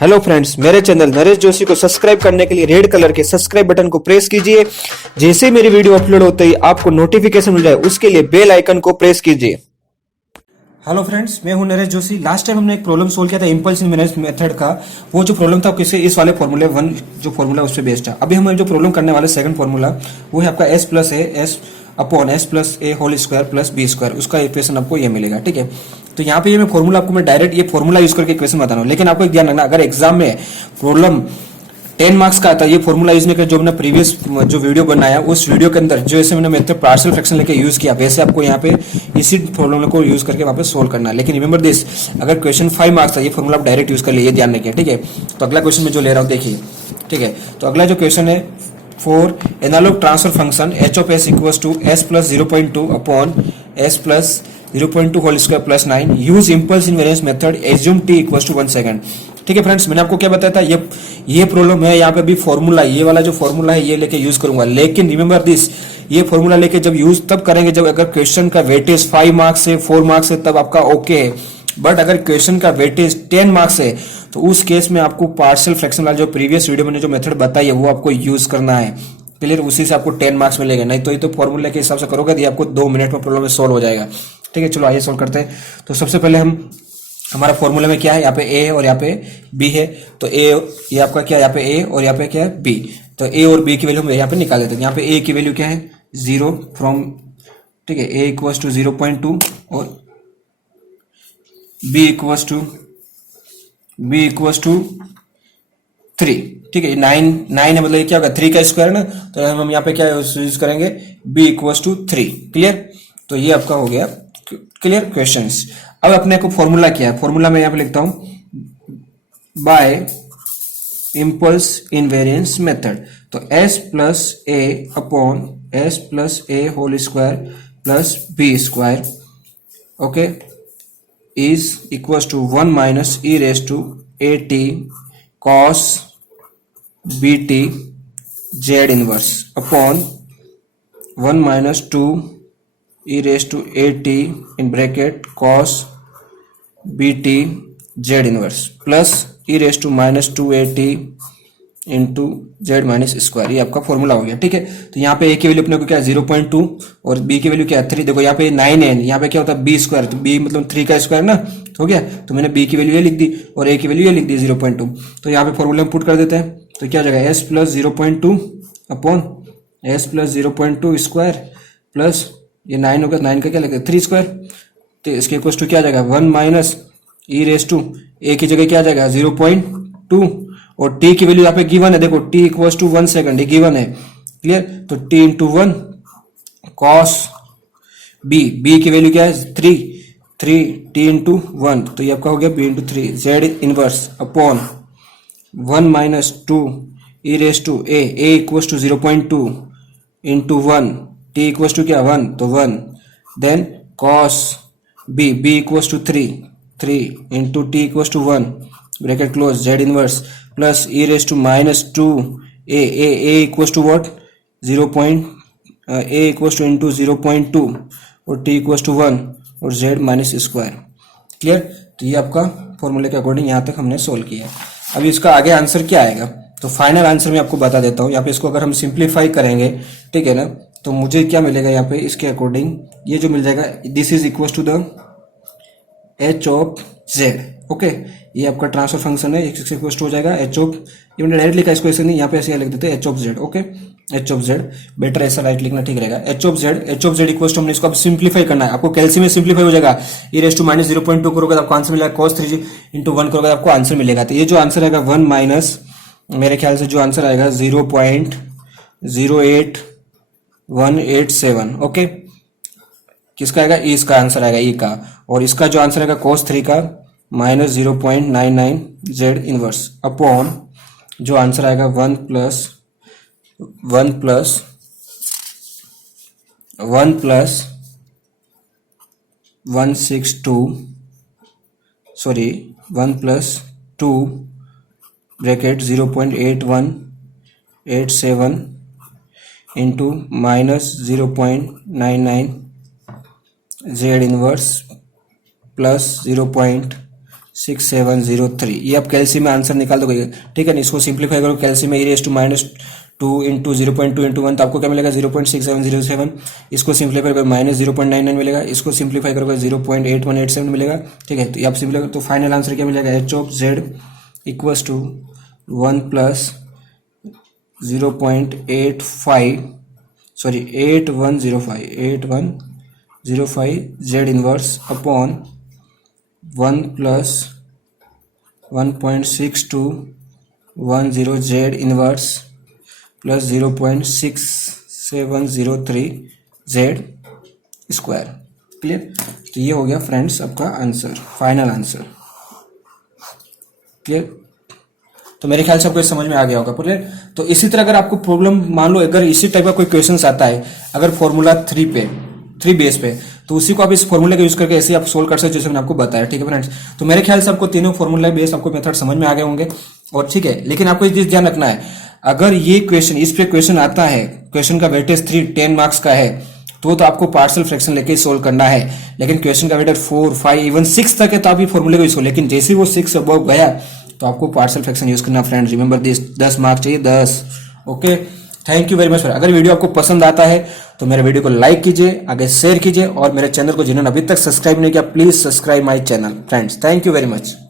Hello friends, मेरे channel Naresh Joshi को subscribe करने के लिए रेड कलर के सब्सक्राइब बटन को प्रेस कीजिए। जैसे ही मेरी वीडियो अपलोड होते ही आपको नोटिफिकेशन मिल जाए, उसके लिए बेल आइकन को प्रेस कीजिए। हेलो फ्रेंड्स, मैं हूं नरेश जोशी। लास्ट टाइम हमने एक प्रॉब्लम सोल्व किया था इम्पल्स इन्वेरिएंस मेथड का। वो जो प्रॉब्लम था किसी इस वाले फॉर्मूले वन जो फॉर्मूला उस पर बेस्ड है। अभी हम जो प्रॉब्लम करने वाले सेकंड फॉर्मूला वो है आपका s plus a s upon s plus a whole square plus b square. उसका इक्वेशन आपको ये मिलेगा, ठीक है। तो यहाँ पे ये मैं फॉर्मूला आपको मैं डायरेक्ट ये फॉर्मूला यूज करके इक्वेशन बता रहा हूँ, लेकिन आपको एक ध्यान रखना, अगर एग्जाम में प्रॉब्लम 10 मार्क्स का आता है ये फॉर्मूला यूज करके, जो मैंने प्रीवियस जो वीडियो बनाया उस वीडियो के अंदर जो ऐसे मैंने मेथड पार्शियल फ्रैक्शन लेके यूज किया, वैसे आपको यहाँ पे इसी फॉर्मूला को यूज करके वहां पे सोल्व करना है। लेकिन रिमेंबर दिस, अगर क्वेश्चन 5 मार्क्स था ये फॉर्मूला आप डायरेक्ट यूज कर लिए, ध्यान रखिए, ठीक है। तो अगला क्वेश्चन में जो ले रहा हूँ देखिए, ठीक है। तो अगला जो क्वेश्चन है, for analog transfer function h of s equals to s plus 0.2 upon s plus 0.2 whole square plus 9 use impulse invariance method assume t equals to 1 second. ठीक है फ्रेंड्स, मैंने आपको क्या बताया था, ये प्रॉब्लम है, यहाँ पे भी फॉर्मूला, ये वाला जो फॉर्मूला है ये लेके यूज करूंगा। लेकिन रिमेंबर दिस, ये फॉर्मूला लेके जब यूज तब करेंगे जब अगर क्वेश्चन का वेटेज 5 मार्क्स से 4 मार्क्स से, तब आपका ओके है। बट अगर क्वेश्चन का वेटेज 10 मार्क्स है तो उस केस में आपको पार्शियल फ्रैक्शन वाला जो प्रीवियस वीडियो मैंने जो मेथड बताई है वो आपको यूज करना है, क्लियर। उसी से आपको 10 मार्क्स मिलेगा, नहीं तो ये तो फॉर्मूला के हिसाब से करोगे तो ये आपको 2 मिनट में प्रॉब्लम सॉल्व हो जाएगा, ठीक है। चलो आइए सॉल्व करते हैं। तो सबसे पहले हमारा फॉर्मूला में क्या है, यहाँ पे ए और यहाँ पे बी है। तो ए ये आपका क्या है, यहाँ पे ए और यहाँ पे क्या है बी। तो ए और बी की वैल्यू हम यहाँ पे निकाल देते हैं। यहाँ पे ए की वैल्यू क्या है 0 फ्रॉम, ठीक है, ए इक्वल्स टू 0.2 और बी इक्वल्स टू 3, ठीक है। 9 है, मतलब ये क्या होगा 3 का स्क्वायर ना, तो हम यहाँ पे क्या यूज करेंगे b इक्वल्स टू 3, क्लियर। तो ये आपका हो गया क्लियर क्वेश्चंस। अब अपने को फॉर्मूला क्या है, फॉर्मूला मैं यहाँ पे लिखता हूं बाय इम्पल्स इनवेरिएंस मेथड। तो s plus a upon s plus a whole square plus b square, okay, is equals to 1 minus e raise to a t cos b t z inverse upon 1 minus 2 e raise to a t in bracket cos b t z inverse plus e raise to minus 2 a t into z minus square. ये आपका formula हो गया, ठीक है। तो यहाँ पे ए की वैल्यू अपने को क्या है 0.2 और बी की वैल्यू क्या है 3। देखो यहाँ पे 9 है, यहाँ पे क्या होता है बी स्क्वायर, तो बी मतलब 3 का स्क्वायर ना, हो गया। तो मैंने बी की वैल्यू ये लिख दी और ए की वैल्यू ये लिख दी 0.2। तो यहाँ पे फॉर्मूला में पुट कर देते हैं, तो क्या हो जाएगा S plus 0.2 upon s plus 0.2 square plus ये 9 होगा, 9 का क्या लगता है 3 स्क्वायर। तो इसके इक्वल टू क्या आ जाएगा 1 माइनस ई रेस टू ए की जगह क्या आ जाएगा 0.2 और टी की वैल्यू यहाँ पे गिवन है, देखो टी इक्वल टू 1 सेकंड, ये गिवन है, क्लियर। तो टी इंटू 1 कॉस बी की वैल्यू क्या है 3 टी इंटू 1, तो ये आपका हो गया b into 3 z inverse upon 1 minus 2 e raise to a equal to 0.2 into 1, t equal to क्या 1, तो 1, then cos b equal to 3 into t equal to 1 bracket close z inverse plus e raise to minus 2 a equal to what 0. A equal to into 0.2 और T equal to 1 और Z minus square, clear. तो ये आपका फॉर्मूले के according यहाँ तक हमने सोल्व किया। अब इसका आगे आंसर क्या आएगा, तो फाइनल आंसर मैं आपको बता देता हूँ। यहाँ पे इसको अगर हम सिंप्लीफाई करेंगे, ठीक है ना, तो मुझे क्या मिलेगा यहाँ पे इसके अकॉर्डिंग ये जो मिल जाएगा, this is equal to the h of z, okay. ये आपका ट्रांसफर फंक्शन है, एक इक्वल टू हो जाएगा एच ऑफ, ये मैंने डायरेक्ट लिखा इसको ऐसे नहीं, यहाँ पे ऐसे लिख देते हैं h of z, okay. H of z better ऐसा राइट लिखना ठीक रहेगा। H of z equal to हमने इसको अब सिंप्लीफाई करना है। आपको कैल्सी में सिंप्लीफाई हो जाएगा, ई रेस टू माइनस 0.2 करोगे तो आपको आंसर मिलेगा cos 3g इंटू 1 करोगे आपको आंसर मिलेगा। तो ये जो आंसर आएगा 1 माइनस, मेरे ख्याल से जो आंसर आएगा 0.08187, ओके। किसका आएगा, इसका आंसर आएगा ई का, और इसका जो आंसर आएगा cos 3 का माइनस 0.99 जेड इनवर्स अपॉन जो आंसर आएगा 1 plus 2 bracket 0.8187 into minus 0.99 Z inverse plus 6703, ये आप कैलसी में आंसर निकाल दोगे, ठीक है ना। इसको सिंप्लीफाई करो, कैलसी में e⁻² इंटू 0.2 इंटू 1, तो आपको क्या मिलेगा 0.6707। इसको सिंप्लीफाई करो -0.99 मिलेगा, इसको सिंप्लीफाई करोगे 0.8187 मिलेगा, ठीक है। तो ये आप सिंप्लीफाई तो फाइनल आंसर क्या मिलेगा, h(z) equals to 1 plus 8105 z inverse upon 1 plus 1.6210 z inverse plus 0.6703 z square. Clear. तो ये हो गया फ्रेंड्स आपका आंसर, फाइनल आंसर। क्लियर। तो मेरे ख्याल से आपको समझ में आ गया होगा। क्लियर। तो इसी तरह अगर आपको प्रॉब्लम मान लो अगर इसी टाइप का कोई क्वेश्चन आता है अगर फॉर्मूला 3 बेस पे, तो उसी को आप इस फॉर्मूले का यूज करके ऐसे आप सोल्व कर सकते हो जैसे मैंने आपको बताया, ठीक है फ्रेंड्स। तो मेरे ख्याल से आपको तीनों फॉर्मूला बेस आपको मेथड समझ में आ गए होंगे, और ठीक है। लेकिन आपको एक चीज ध्यान रखना है, अगर ये क्वेश्चन इस पे क्वेश्चन आता है, क्वेश्चन का वेटेज 10 मार्क्स का है, तो आपको पार्शियल फ्रैक्शन लेके सोल्व करना है। लेकिन क्वेश्चन का वेटेज 4, 5, इवन 6 तक है तो आप ये फॉर्मूले को यूज करो। लेकिन जैसे वो 6 अबव गया तो आपको पार्शियल फ्रैक्शन यूज करना फ्रेंड्स। रिमेंबर दिस, 10 मार्क्स चाहिए, 10। Okay, thank you very much. अगर वीडियो आपको पसंद आता है तो मेरे वीडियो को लाइक कीजिए, आगे शेयर कीजिए, और मेरे चैनल को जिन्होंने अभी तक सब्सक्राइब नहीं किया please subscribe my channel friends. Thank you very much.